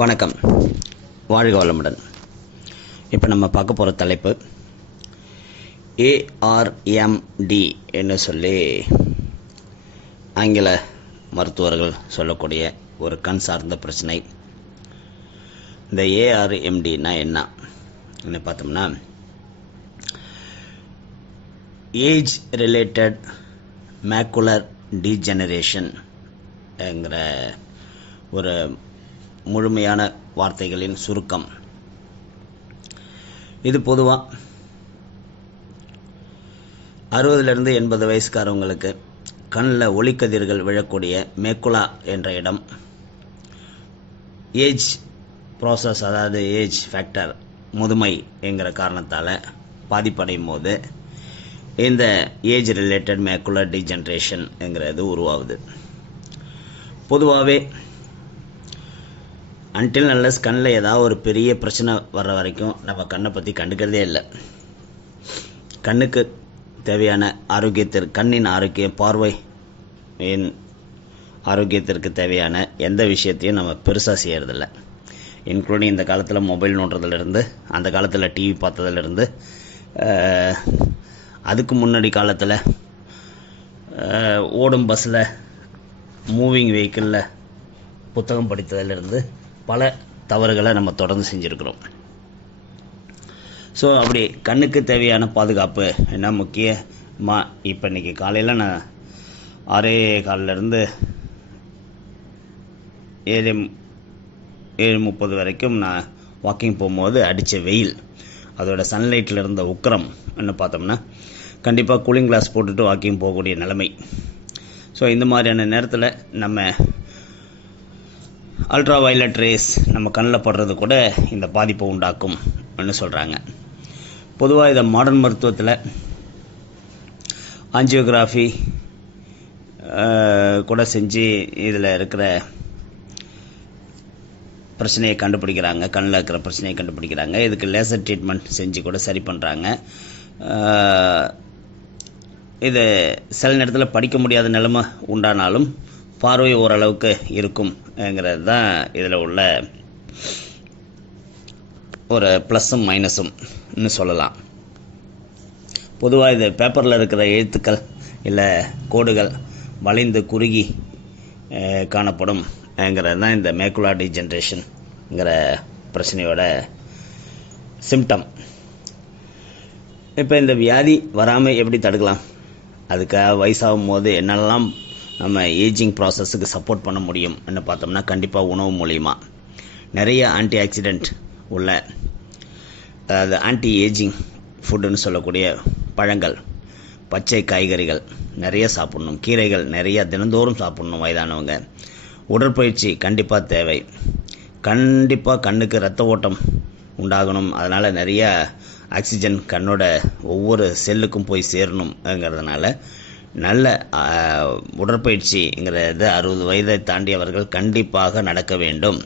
வணக்கம், வாழ்க வளமுடன். இப்போ நம்ம பார்க்க போகிற தலைப்பு ARMD என்று சொல்லி ஆங்கில மருத்துவர்கள் சொல்லக்கூடிய ஒரு கண் சார்ந்த பிரச்சனை. இந்த ARMDனா என்ன பார்த்தோம்னா, ஏஜ் ரிலேட்டட் மேக்குலர் டீஜெனரேஷன் என்கிற ஒரு முழுமையான வார்த்தைகளின் சுருக்கம். இது பொதுவாக 60லேருந்து 80 வயசுக்காரவங்களுக்கு கண்ணில் ஒளிக்கதிர்கள் விழக்கூடிய மேக்குலா என்ற இடம் ஏஜ் ப்ராசஸ், அதாவது ஏஜ் ஃபேக்டர், முதுமை என்கிற காரணத்தால் பாதிப்படையும் போது இந்த ஏஜ் ரிலேட்டட் மேக்குலர் டீஜெனரேஷன் என்கிறது உருவாகுது. பொதுவாகவே அன்டில் அன்லஸ் கண்ணில் ஏதாவது ஒரு பெரிய பிரச்சனை வர்ற வரைக்கும் நம்ம கண்ணை பற்றி கண்டுக்கிறதே இல்லை. கண்ணுக்கு தேவையான கண்ணின் ஆரோக்கியம், பார்வையின் ஆரோக்கியத்திற்கு தேவையான எந்த விஷயத்தையும் நம்ம பெருசாக செய்யறதில்ல. இன்க்ளூடிங் இந்த காலத்தில் மொபைல் நோண்டுறதுலேருந்து, அந்த காலத்தில் டிவி பார்த்ததுலேருந்து, அதுக்கு முன்னாடி காலத்தில் ஓடும் பஸ்ஸில், மூவிங் வெஹிக்கிளில் புத்தகம் படித்ததிலிருந்து பல தவறுகளை நம்ம தொடர்ந்து செஞ்சுருக்கிறோம். ஸோ அப்படி கண்ணுக்கு தேவையான பாதுகாப்பு என்ன முக்கியமாக, இப்போ இன்றைக்கி காலையில் நான் 6:15 7:30 வரைக்கும் நான் வாக்கிங் போகும்போது அடித்த வெயில், அதோட சன்லைட்டில் இருந்த உக்கரம் என்ன பார்த்தோம்னா, கண்டிப்பாக கூலிங் கிளாஸ் போட்டுட்டு வாக்கிங் போகக்கூடிய நிலைமை. ஸோ இந்த மாதிரியான நேரத்தில் நம்ம அல்ட்ரா வயலட் ரேஸ் நம்ம கண்ணில் படுறது கூட இந்த பாதிப்பை உண்டாக்கும் அப்படின்னு சொல்கிறாங்க. பொதுவாக இதை மாடர்ன் மருத்துவத்தில் ஆஞ்சியோகிராஃபி கூட செஞ்சு இதில் இருக்கிற பிரச்சனையை கண்டுபிடிக்கிறாங்க, கண்ணில் இருக்கிற பிரச்சனையை கண்டுபிடிக்கிறாங்க. இதுக்கு லேசர் ட்ரீட்மெண்ட் செஞ்சு கூட சரி பண்ணுறாங்க. இது சில நேரத்தில் படிக்க முடியாத நிலைமை உண்டானாலும் பார்வை ஓரளவுக்கு இருக்கும்ங்கிறது தான் இதில் உள்ள ஒரு ப்ளஸ்ஸும் மைனஸும்னு சொல்லலாம். பொதுவாக இது பேப்பரில் இருக்கிற எழுத்துக்கள் இல்லை கோடுகள் வளைந்து குறுகி காணப்படும்ங்கிறது தான் இந்த மேக்குலர் டீஜெனரேஷன்ங்கிற பிரச்சனையோட சிம்டம். இப்போ இந்த வியாதி வராமல் எப்படி தடுக்கலாம், அதுக்காக வயசாகும் போது என்னெல்லாம் நம்ம ஏஜிங் ப்ராசஸுக்கு சப்போர்ட் பண்ண முடியும் என்ன பார்த்தோம்னா, கண்டிப்பாக உணவு மூலிமா நிறைய ஆன்டி ஆக்சிடெண்ட் உள்ள, அதாவது ஆன்டி ஏஜிங் ஃபுட்டுன்னு சொல்லக்கூடிய பழங்கள், பச்சை காய்கறிகள் நிறைய சாப்பிட்ணும், கீரைகள் நிறைய தினந்தோறும் சாப்பிட்ணும் வயதானவங்க. உடற்பயிற்சி கண்டிப்பாக தேவை, கண்டிப்பாக கண்ணுக்கு இரத்த ஓட்டம் உண்டாகணும், அதனால் நிறைய ஆக்சிஜன் கண்ணோட ஒவ்வொரு செல்லுக்கும் போய் சேரணுங்கிறதுனால நல்ல உடற்பயிற்சிங்கிறது 60 வயதை தாண்டியவர்கள் கண்டிப்பாக நடக்க வேண்டும்.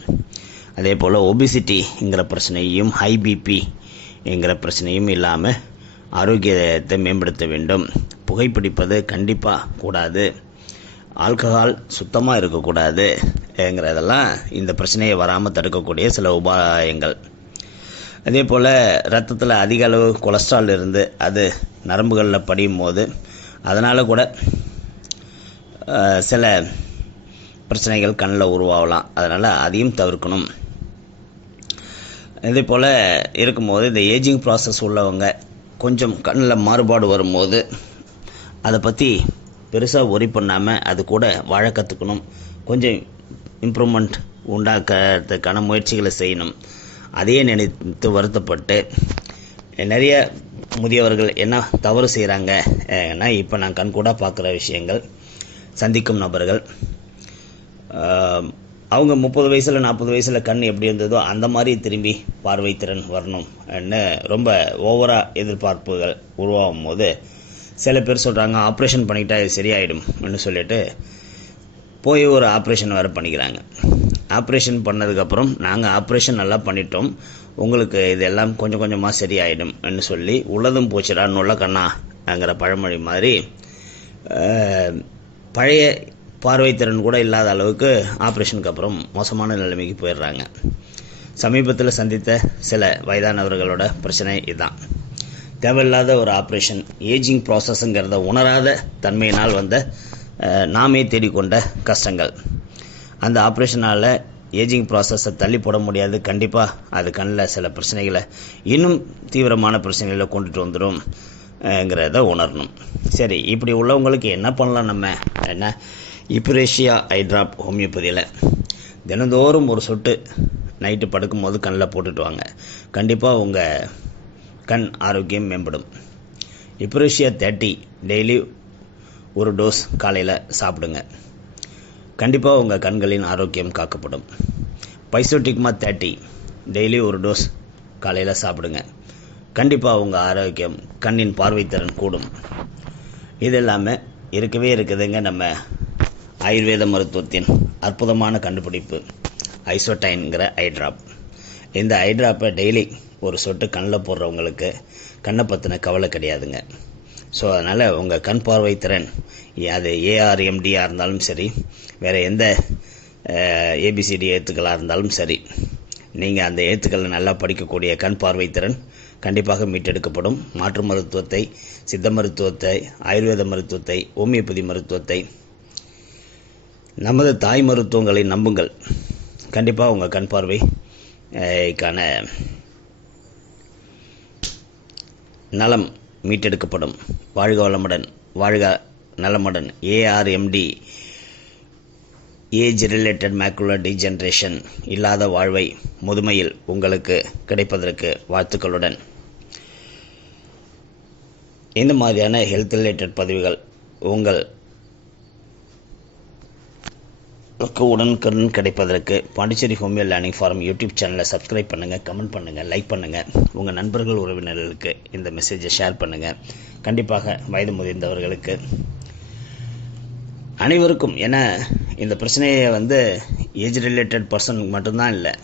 அதே போல் ஒபிசிட்டிங்கிற பிரச்சனையும், ஹை பிபிங்கிற பிரச்சனையும் இல்லாமல் ஆரோக்கியத்தை மேம்படுத்த வேண்டும். புகைப்பிடிப்பது கண்டிப்பாக கூடாது, ஆல்கஹால் சுத்தமாக இருக்கக்கூடாதுங்கிறதெல்லாம் இந்த பிரச்சனையை வராமல் தடுக்கக்கூடிய சில உபாயங்கள். அதே போல் ரத்தத்தில் அதிக அளவு கொலஸ்ட்ரால் இருந்து அது நரம்புகளில் படியும் போது அதனால் கூட சில பிரச்சனைகள் கண்ணில் உருவாகலாம், அதனால் அதையும் தவிர்க்கணும். இதே போல் இருக்கும்போது இந்த ஏஜிங் ப்ராசஸ் உள்ளவங்க கொஞ்சம் கண்ணில் மாறுபாடு வரும்போது அதை பற்றி பெருசாக ஒரி பண்ணாமல் அது கூட வாழ கற்றுக்கணும், கொஞ்சம் இம்ப்ரூவ்மெண்ட் உண்டாக்கிறதுக்கான முயற்சிகளை செய்யணும். அதையே நினைத்து வருத்தப்பட்டு நிறைய முதியவர்கள் என்ன தவறு செய்கிறாங்க ஏன்னா, இப்போ நான் கண்கூட பார்க்குற விஷயங்கள், சந்திக்கும் நபர்கள், அவங்க 30 வயசில் 40 வயசில் கண் எப்படி இருந்ததோ அந்த மாதிரி திரும்பி பார்வை திறன் வரணும்னு ரொம்ப ஓவராக எதிர்பார்ப்புகள் உருவாகும் போது சில பேர் சொல்கிறாங்க ஆப்ரேஷன் பண்ணிக்கிட்டா இது சரியாயிடும்னு சொல்லிட்டு போய் ஒரு ஆப்ரேஷன் வேறு பண்ணிக்கிறாங்க. ஆப்ரேஷன் பண்ணதுக்கப்புறம் நாங்கள் ஆப்ரேஷன் நல்லா பண்ணிட்டோம், உங்களுக்கு இதெல்லாம் கொஞ்சம் கொஞ்சமாக சரியாயிடும்னு சொல்லி உள்ளதும் போச்சுடா நொல்ல கண்ணாங்கிற பழமொழி மாதிரி பழைய பார்வைத்திறன் கூட இல்லாத அளவுக்கு ஆப்ரேஷனுக்கு அப்புறம் மோசமான நிலைமைக்கு போயிடுறாங்க. சமீபத்தில் சந்தித்த சில வயதானவர்களோட பிரச்சனை இதுதான். தேவையில்லாத ஒரு ஆப்ரேஷன், ஏஜிங் ப்ராசஸ்ங்கிறத உணராத தன்மையினால் வந்த நாமே தேடிக்கொண்ட கஷ்டங்கள். அந்த ஆப்ரேஷனால் ஏஜிங் ப்ராசஸை தள்ளி போட முடியாது. கண்டிப்பாக அது கண்ணில் சில பிரச்சனைகளை, இன்னும் தீவிரமான பிரச்சனைகளை கொண்டுட்டு வந்துடும்ங்கிறத உணரணும். சரி, இப்படி உள்ளவங்களுக்கு என்ன பண்ணலாம்? நம்ம என்ன இப்ரேஷியா ஐ ட்ராப் ஹோமியோபதியில் தினந்தோறும் ஒரு சொட்டு நைட்டு படுக்கும்போது கண்ணில் போட்டுட்டு வாங்க. கண்டிப்பாக உங்கள் கண் ஆரோக்கியம் மேம்படும். இப்ரேஷியா 30 டெய்லி ஒரு டோஸ் காலையில் சாப்பிடுங்க. கண்டிப்பாக உங்கள் கண்களின் ஆரோக்கியம் காக்கப்படும். பைசோட்டிக்மா 30 டெய்லி ஒரு டோஸ் காலையில் சாப்பிடுங்க. கண்டிப்பாக உங்கள் ஆரோக்கியம், கண்ணின் பார்வைத்திறன் கூடும். இது இல்லாமல் இருக்கவே இருக்குதுங்க நம்ம ஆயுர்வேத மருத்துவத்தின் அற்புதமான கண்டுபிடிப்பு ஐசோடைன்கிற ஐ ட்ராப். இந்த ஐ ட்ராப்பை டெய்லி ஒரு சொட்டு கண்ணில் போடுறவங்களுக்கு கண்ணை பற்றின கவலை கிடையாதுங்க. ஸோ அதனால் உங்கள் கண் பார்வைத்திறன், அது ஏஆர்எம்டியாக இருந்தாலும் சரி, வேறு எந்த ஏபிசிடி எழுத்துக்களாக இருந்தாலும் சரி, நீங்கள் அந்த எழுத்துக்களை நல்லா படிக்கக்கூடிய கண் பார்வைத்திறன் கண்டிப்பாக மீட்டெடுக்கப்படும். மாற்று மருத்துவத்தை, சித்த மருத்துவத்தை, ஆயுர்வேத மருத்துவத்தை, ஹோமியோபதி மருத்துவத்தை, நமது தாய் மருத்துவங்களை நம்புங்கள். கண்டிப்பாக உங்கள் கண் பார்வைக்கான நலம் மீட்டெடுக்கப்படும். வாழ்க வளமுடன், வாழ்க நலமுடன். ARMD, age related macular degeneration இல்லாத வாழ்வை முதுமையில் உங்களுக்கு கிடைப்பதற்கு வாழ்த்துக்களுடன். இந்த மாதிரியான ஹெல்த் ரிலேட்டட் பதிவுகள் உங்களுக்கு உடனுக்குடன் கிடைப்பதற்கு Pondicherry homeo learning forum YouTube சேனலை சப்ஸ்கிரைப் பண்ணுங்கள், கமெண்ட் பண்ணுங்கள், லைக் பண்ணுங்கள். உங்கள் நண்பர்கள், உறவினர்களுக்கு இந்த மெசேஜை ஷேர் பண்ணுங்கள். கண்டிப்பாக வயது முதிர்ந்தவர்களுக்கு அனைவருக்கும், ஏன்னா இந்த பிரச்சனையை ஏஜ் ரிலேட்டட் பர்சனுக்கு மட்டும்தான் இல்லை,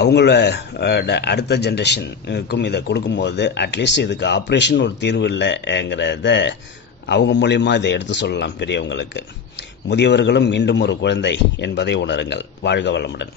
அவங்களோட அடுத்த ஜென்ரேஷனுக்கும் இதை கொடுக்கும்போது அட்லீஸ்ட் இதுக்கு ஆப்ரேஷன் ஒரு தீர்வு இல்லைங்கிறத அவங்க மூலிமா இதை எடுத்து சொல்லலாம் பெரியவங்களுக்கு. முதியவர்களும் மீண்டும் ஒரு குழந்தை என்பதை உணருங்கள். வாழ்க வளமுடன்.